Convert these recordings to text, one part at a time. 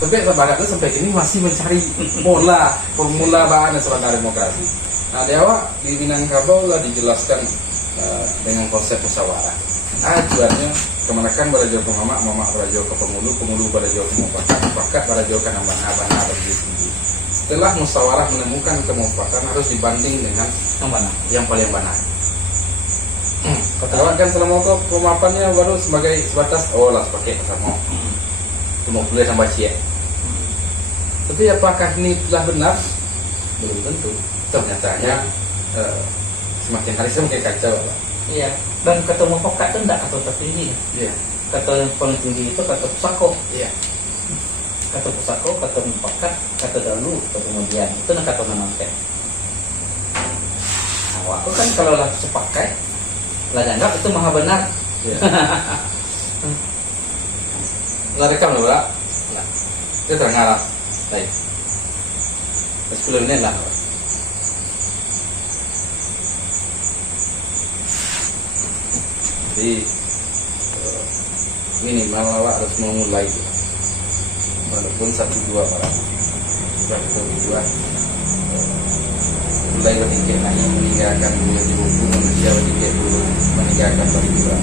Tapi sebenarnya sampai kini masih mencari formula bahan sebenarnya demokrasi. Nah, di awal di Minangkabau lah dijelaskan dengan konsep musyawarah. Tujuannya kemenakan pada jauh mama pada jauh ke pengulu pada jauh ke mufakat pada jauh ke nambah begitu. Setelah musyawarah menemukan kemufakatan harus dibanding dengan yang paling benar. Katakan kan selama pemaparannya baru sebagai sebatas lah pakai sama cuma boleh tambah cia. Tapi apakah ini telah benar? Belum tentu. Ternyatanya semakin hari semakin kacau, Pak. Iya. Dan kata mufakat itu tidak kata tertinggi. Iya. Kata yang paling tinggi itu kata pusako. Iya. Kata pusako, kata mufakat, kata dahulu, kata kemudian. Itu nak kata nanti. Nah, waktu kan kalau lah sepakai, lah dianggap itu maha benar. Iya. Lah rekam loh, Pak. Nah, itu terdengar. Baik. 10 menit lah. Jadi minimal awak harus memulai, walaupun 1-2 orang, 1-2 mulai berpikir meninggalkan menjadi buku manusia berpikir dulu meninggalkan perhitungan.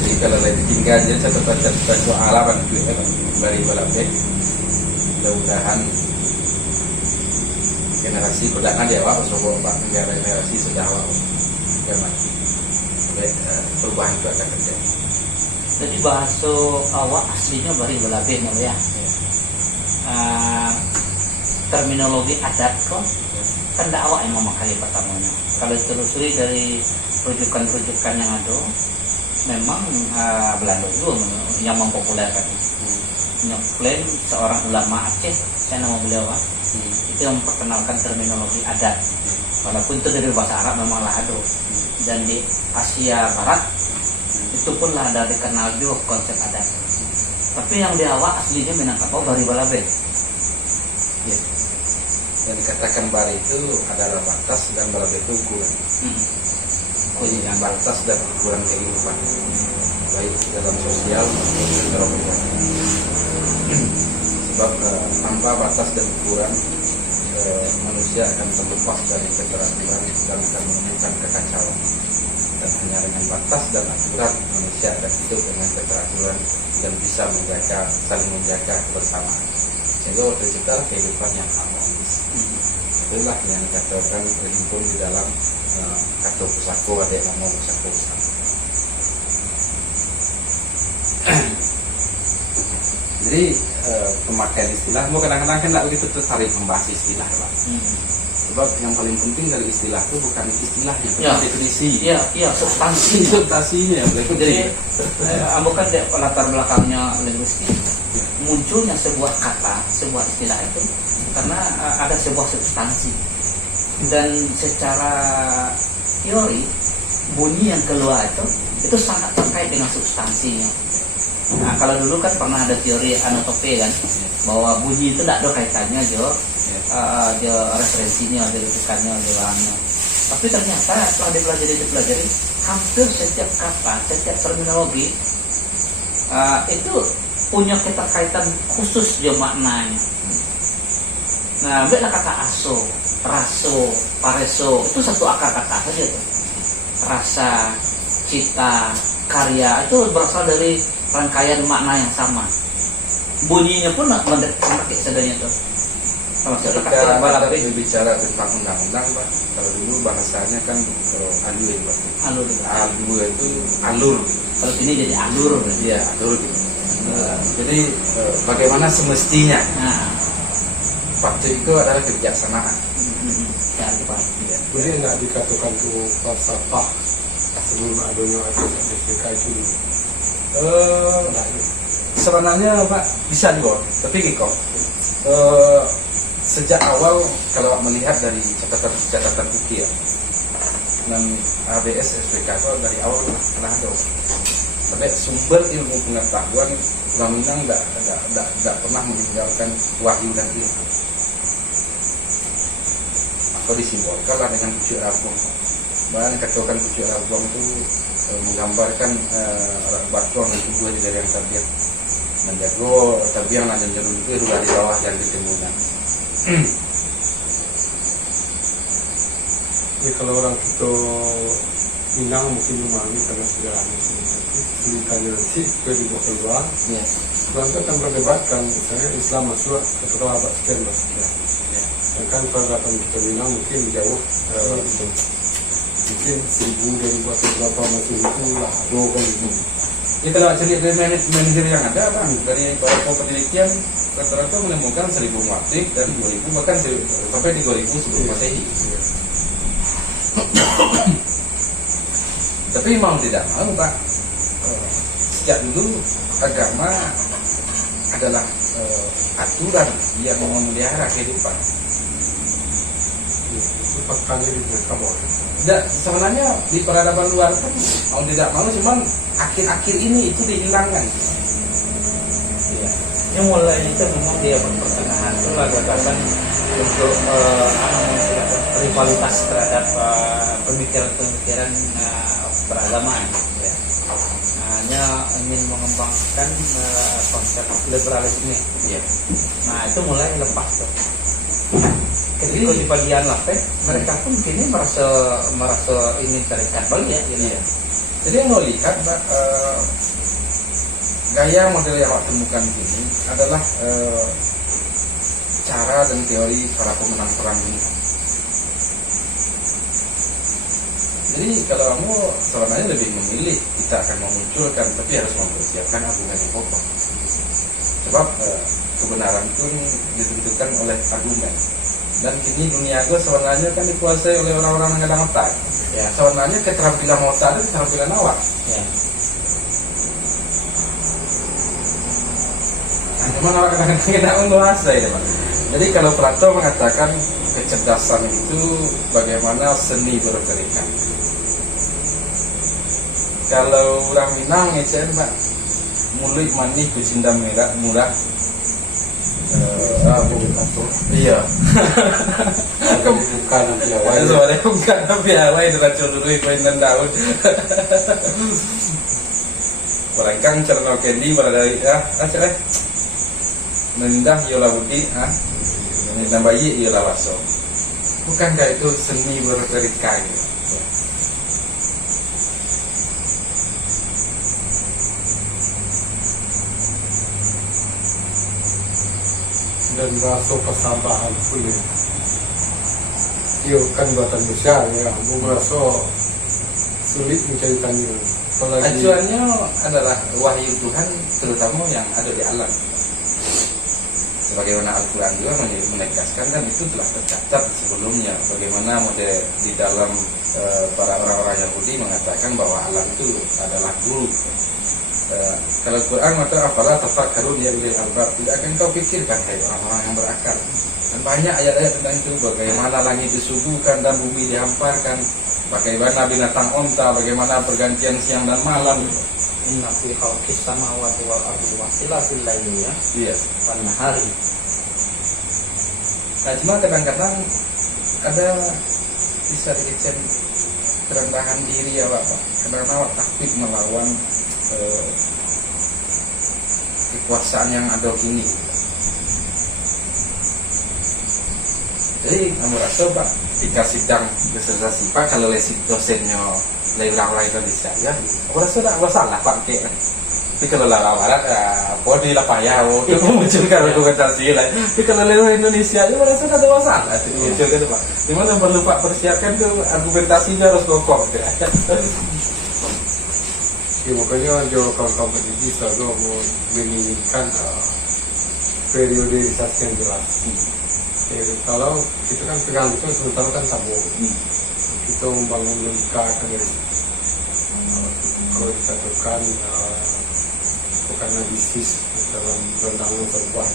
Jadi kalau lagi tinggal aja catatan soal apa dari balapek. Mudah-mudahan generasi pertama di awal Pak generasi sudah awal zaman perubahan itu akan terjadi. Jadi bahasa awak aslinya bari balabe ya. Terminologi adat kok kan tidak awak yang memakai pertamanya. Kalau ditelusuri dari rujukan-rujukan yang ada, memang Belanda juga yang mempopulerkan. Ngeklaim seorang ulama Aceh, saya nama beliau itu yang memperkenalkan terminologi adat. Walaupun itu dari bahasa Arab memanglah ada. Dan di Asia Barat itu pun lah ada dikenal juga konsep adat. Tapi yang di awal aslinya Minangkabau bari balabe. Ya. Dan dikatakan bari itu adalah batas dan balabe itu ukuran. Yang batas dan ukuran kehidupan, baik dalam sosial maupun dalam sebab tanpa batas dan ukuran manusia akan terlepas dari keteraturan dan akan menemukan kekacauan. Dan hanya dengan batas dan aturan manusia akan hidup dengan keteraturan dan bisa saling menjaga kebersamaan. Sehingga tercipta kehidupan yang harmonis. Itulah yang dikatakan terhimpun di dalam kata pusako, ada yang ngomong pusako. Jadi pemakaian istilah, mau kadang-kadang kan tidak begitu tertarik membahas istilah, Pak. Sebab yang paling penting dari istilah itu bukan istilahnya, bukan definisi. Iya, substansinya. Jadi, bukan latar belakangnya linguistik. Munculnya sebuah kata, sebuah istilah itu karena ada sebuah substansi. Dan secara teori, bunyi yang keluar itu sangat terkait dengan substansinya. Nah, kalau dulu kan pernah ada teori anotope kan, bahwa bunyi itu tidak ada kaitannya dia referensinya, dia rujukannya, dia bahannya. Tapi ternyata setelah dipelajari, hampir setiap kata, setiap terminologi itu punya keterkaitan khusus dia maknanya. Nah, ambillah kata aso, raso, pareso, itu satu akar kata saja tuh. Rasa, cita, karya itu berasal dari rangkaian makna yang sama. Bunyinya pun mendekati sedanya tuh. Ketika kita berbicara tentang undang-undang, Pak, kalau dulu bahasanya kan alur, Pak. Alur itu alur. Kalau ini jadi alur. Iya, alur. Jadi bagaimana semestinya? Waktu itu adalah kebijaksanaan. Jadi nggak dikatakan tuh falsafah sebelum adanya SPK itu. Sebenarnya Pak bisa juga, tapi Kiko sejak awal kalau melihat dari catatan bukti dan ABS SPK itu dari awal pernah ada. Tapi sumber ilmu pengetahuan Orang Minang tidak pernah meninggalkan wahyu dan ilmu. Atau disimbolkan dengan pucuk rabuang. Bahkan katakan pucuk rabuang itu menggambarkan batuan yang tumbuh dari yang terbiak. menjago tapi yang nanya jerun itu udah di bawah yang ditimunan. Jadi kalau orang kita Minang mungkin memahami karena sudah ada ceritanya nanti ke dibawa keluar. Ya. Orang itu akan berdebatkan misalnya Islam masuk atau abad sekian masuk. Sedangkan peradaban kita Minang mungkin jauh mungkin 1000 dari atau berapa masih itu lah dua kan itu. Ya kalau cerita dari manajer yang ada kan dari beberapa penelitian rata-rata menemukan 1000 muatik dan 2000 bahkan sampai 3000 sebelum Masehi. Tapi mau tidak mau Pak, sejak dulu agama adalah aturan yang memelihara kehidupan. Itu pakannya di kamu. Dan sebenarnya di peradaban luar kan mau tidak mau cuman akhir-akhir ini itu dihilangkan. Ya. Ini mulai itu memang dia pertengahan itu gagasan untuk rivalitas terhadap pemikiran-pemikiran beragama. Ya. Hanya ingin mengembangkan konsep liberalisme. Ya. Nah itu mulai lepas tuh. Ketika di bagian lapeh, mereka pun kini merasa ingin terikat balik ya. Iya. Jadi yang mau lihat Pak, gaya model yang awak temukan ini adalah cara dan teori para pemenang perang ini. Jadi kalau kamu sebenarnya lebih memilih kita akan memunculkan, tapi harus mempersiapkan argumen yang kokoh. Sebab kebenaran itu ditentukan oleh argumen. Dan kini dunia itu sebenarnya kan dikuasai oleh orang-orang yang kadang otak. Ya, sebenarnya keterampilan otak itu keterampilan awak. Ya. Nah, cuman orang kadang-kadang tidak menguasai ya, Pak. Jadi kalau Plato mengatakan kecerdasan itu bagaimana seni berperikat. Kalau orang Minang ngecen Pak, mulut manis kucinta merah murah. Iya. Bukan Jawa. Sebenarnya bukan tapi awal itu racun dulu ibain dan daun. Barangkang cerno kendi pada dari mendah yola budi mendah bayi yola waso. Bukankah itu seni berterikai? Dan rasa kesabaran pun ya. Dia kan buatan besar ya, merasa sulit menceritakannya. Acuannya adalah wahyu Tuhan terutama yang ada di alam. Sebagaimana Al-Quran juga menegaskan dan itu telah tercatat sebelumnya. Bagaimana model di dalam para orang-orang Yahudi mengatakan bahwa alam itu adalah guru. Kalau Quran maka apalah tafakkarun ya ulil albab, tidak akan kau pikirkan kayak orang-orang yang berakal. Dan banyak ayat-ayat tentang itu, bagaimana langit disuguhkan dan bumi dihamparkan, bagaimana binatang onta, bagaimana pergantian siang dan malam. Inna fi khalqis samawati wal ardi wa ikhtilafil laili ya. Iya. Wan nahari. Nah, cuma kadang-kadang ada bisa dikecen kerendahan diri ya Pak. Kadang-kadang awak takut melawan kekuasaan yang ada gini. Jadi kamu rasa Pak, ketika sidang disertasi Pak, kalau lesik dosennya orang-orang Indonesia ya, aku rasa tidak masalah Pak ke. Tapi kalau lara barat bodi lah payah, itu memunculkan argumentasi lah. Tapi kalau lewat Indonesia ya, aku rasa tidak ada masalah. Itu munculkan Pak. Cuma yang perlu Pak persiapkan tuh argumentasinya harus kokoh. Ya makanya jauh kawan-kawan bisa mau menginginkan periodisasi yang jelas. Jadi, kalau kita kan pegang itu sementara kan tamu. Kita membangun logika kan dari kalau dikatakan bukan analisis dalam rendangan sebuah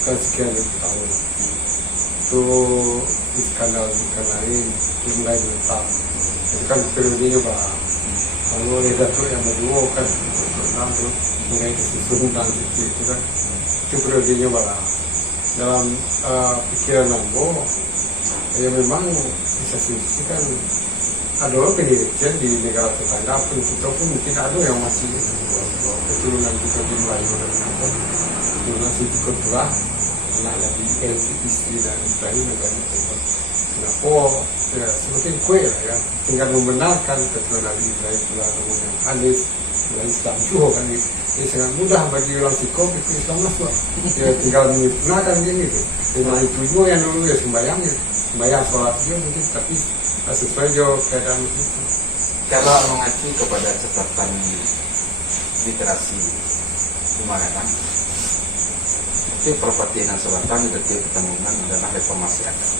kan sekian ribu tahun. Itu di skandal lain dimulai menetap. Jadi kan periodenya Pak. Kalau ada tuh yang berdua kan itu mulai disusun dan itu kan itu periodenya Pak. Dalam pikiran Nambo ya memang bisa kan ada penelitian di negara tetangga pun kita pun mungkin ada yang masih keturunan kita di Melayu dan apa keturunan suku kedua anak lagi istri dan Ibrahim dan itu kenapa ya semakin kue lah ya tinggal membenarkan keturunan Ibrahim pula yang Hanis dan Islam juga kan ini sangat mudah bagi orang Siko itu Islam masuk ya tinggal menyempurnakan gini tuh dengan itu juga yang dulu ya sembahyang sholat juga mungkin tapi sesuai jo keadaan itu. Kalau mengacu kepada catatan literasi Sumatera, itu Perpatian Selatan di Detik Petembangan adalah reformasi adat.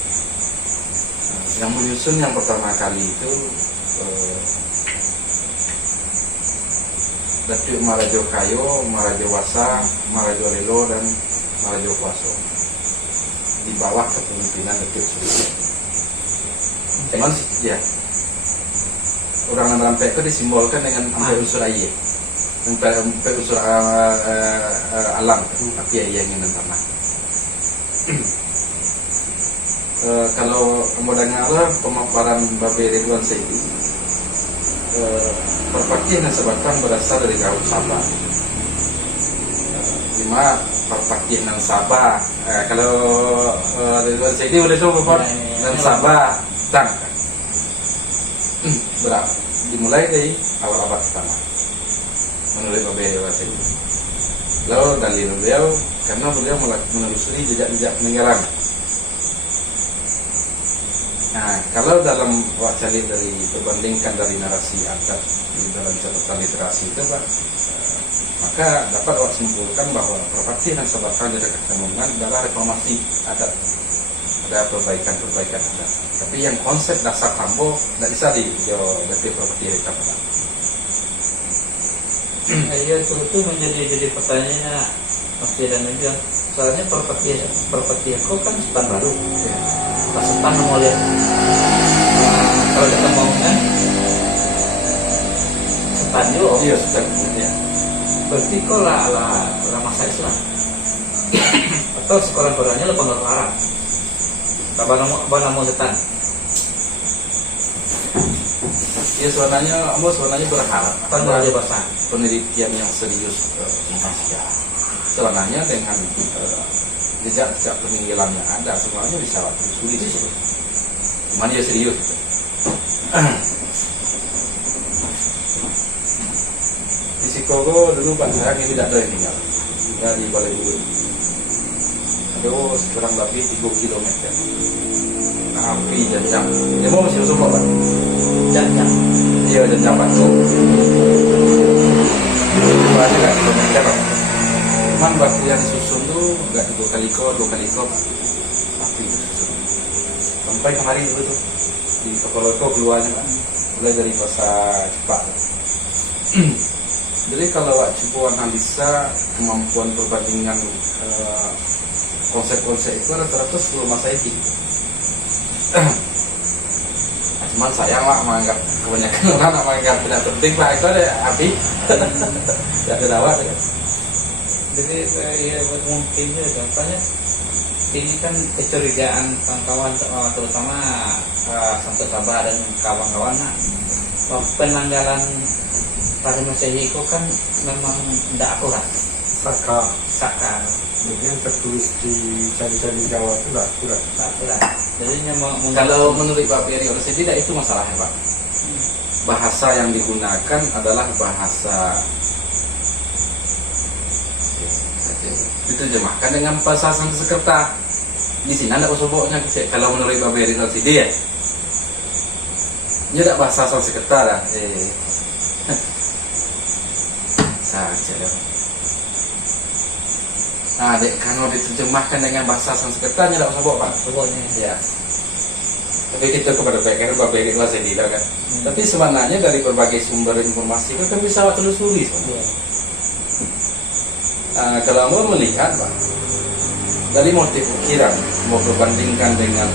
Yang menyusun yang pertama kali itu Detik Marajo Kayo, Marajo Wasa, Marajo Lelo dan Marajo Kuaso di bawah kepemimpinan Detik Sulit. Cuman ya orang Rampe itu disimbolkan dengan empat unsur air, empat unsur alam, tapi yang ingin tanah. Kalau kamu dengar pemaparan Babe Ridwan Saidi, Perpatian Sebatang berasal dari kaum Sabah. Lima Perpatian Sabah. Kalau Ridwan Saidi boleh tahu Bapak dan Sabah. Dan berapa? Dimulai dari awal abad pertama menurut Babe Ridwan Saidi. Lalu dalil beliau karena beliau menelusuri jejak-jejak peninggalan. Nah, kalau dalam wacana dari berbandingkan dari narasi adat di dalam catatan literasi itu, Pak, maka dapat simpulkan bahwa Perpatian Sebatang dari Petembangan adalah reformasi adat. Ada perbaikan-perbaikan adat. Tapi yang konsep dasar tambo tidak bisa Detik Perpatian Sebatang. Iya, itu menjadi pertanyaannya Mas Firdan juga. Soalnya Perpatian kok kan sepan baru. Pas sepan mau lihat. Kalau kita bangunan sepan juga. Iya, sepan. Ya. Berarti kok lah masa Islam. Atau sekolah Qurannya lo pengaruh Arab. Bana mau setan. Ya sebenarnya berharap Ada bahasa penelitian yang serius tentang sejarah. Sebenarnya dengan jejak-jejak peninggalan yang ada semuanya bisa disulis. Cuman dia serius. Di Sikogo dulu Pak saya ini tidak ada yang tinggal. Tinggal di Balai Bulu. Aduh, kurang lebih 3 km. Api Janjang. Dia mau masih usuk Pak? Janjang. Iya, Janjang Batu. Banyak kan kilometer. Cuman batu yang disusun tuh nggak 2 kali kok. Api disusun. Sampai kemarin dulu tuh di Tokoloto keluarnya kan, mulai dari pasar Cepak. Jadi kalau Cipuan bisa kemampuan perbandingan konsep-konsep itu rata-rata sebelum Masehi. Cuman sayang lah menganggap kebanyakan orang menganggap tidak penting Pak, itu ada api tidak ada dawat ya. Jadi ya mungkin ya contohnya ini kan kecurigaan kawan-kawan terutama Sampai Sabah dan kawan-kawan penanggalan pada Masehi itu kan memang tidak akurat. Saka. Kemudian tertulis di cari-cari Jawa itu tidak akurat. Jadi kalau menurut Pak Peri oleh tidak itu masalahnya Pak. Bahasa yang digunakan adalah bahasa diterjemahkan dengan bahasa Sanskerta. Di sini ada usulnya kalau menurut Pak Peri oleh ya. Ini tidak bahasa Sanskerta dah. Saja dah. Nah, kalau diterjemahkan dengan bahasa Sanskerta tidak usah Pak. Sebutnya Ya. Tapi itu kepada PKR Bapak Ridwan Saidi kan. Tapi sebenarnya dari berbagai sumber informasi itu kan bisa telusuri. Kalau mau melihat Pak, dari motif ukiran mau berbandingkan dengan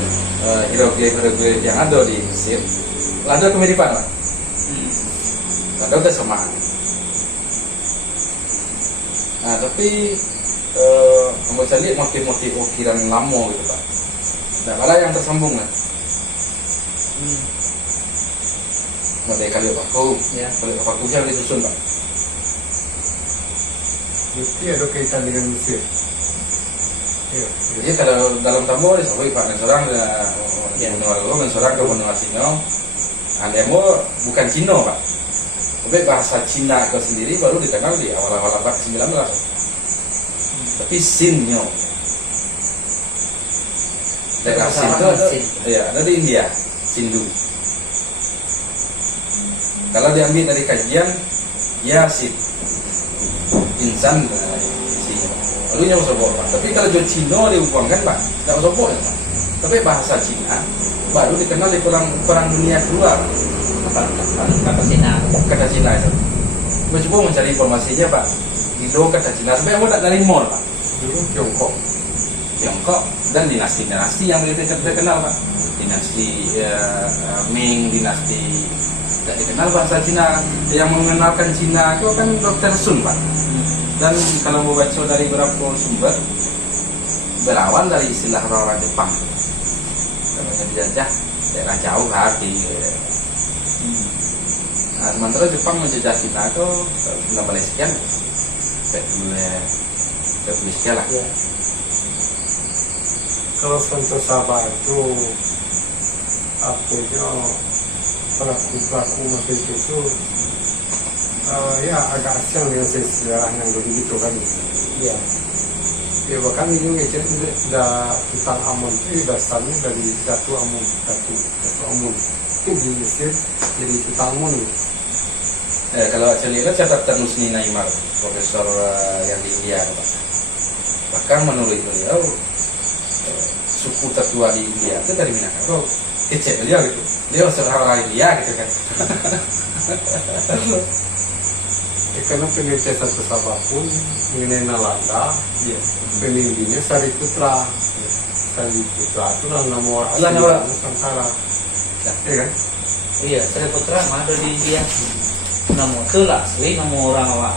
hieroglif yang ada di Mesir, ada kemiripan Pak. Ada kesamaan. Nah, tapi kamu cari motif-motif ukiran lama gitu Pak. Nah, malah yang tersambung kan. Model kali paku, Ya. kali paku yang disusun Pak. Mesti ada kaitan dengan Mesir. Iya. Jadi kalau dalam tamu ada sampai Pak dan seorang Ya. menolak dan seorang ke benua Sino. Anda mau bukan Cino Pak. Tapi bahasa Cina itu sendiri baru dikenal di awal-awal abad 19. Tapi Sinyo. Daerah Sin itu ada, ya, ada di India, Sindu. Kalau diambil dari kajian, ya Sin, insan isinya. Lalu yang sobok Pak. Tapi kalau jual Cino diuangkan Pak, tidak sobok ya Pak. Tapi bahasa Cina baru dikenal di perang dunia kedua. Kata Cina. Kata Cina itu. Gue coba mencari informasinya Pak. Indo kata Cina. Sebenarnya mau tak dari mall Pak. Dulu Tiongkok. Tiongkok dan dinasti-dinasti yang lebih terkenal Pak. Dinasti Ming, dinasti tidak dikenal bahasa Cina. Yang mengenalkan Cina itu kan Dr. Sun Pak. Dan kalau mau baca dari beberapa sumber berawal dari istilah orang-orang Jepang. Namanya dijajah daerah jauh hati. Nah, sementara Jepang menjajah Cina itu 19 sekian, sekian lah. Ya. Kalau Santosa itu apunya pelaku masih itu ya agak asing dengan sejarah yang begitu kan. Iya. Ya bahkan ini sudah Tutankhamun Amun itu dasarnya dari Datu Amun itu di Mesir jadi Tutankhamun gitu. Kalau saya lihat catatan Husni Naimar, profesor yang di India Pak. Bahkan menurut beliau suku tertua di India itu dari Minangkabau. Kecil beliau gitu. Beliau seorang India gitu kan. Karena penelitian Santosa pun mengenai Nalanda, Iya. pemimpinnya Sariputra. Sariputra itu nama orang Lah, nama- Nusantara. Ya kan? Iya, Sri Putra mah ada di India. Nama itu lah, asli nama orang awak.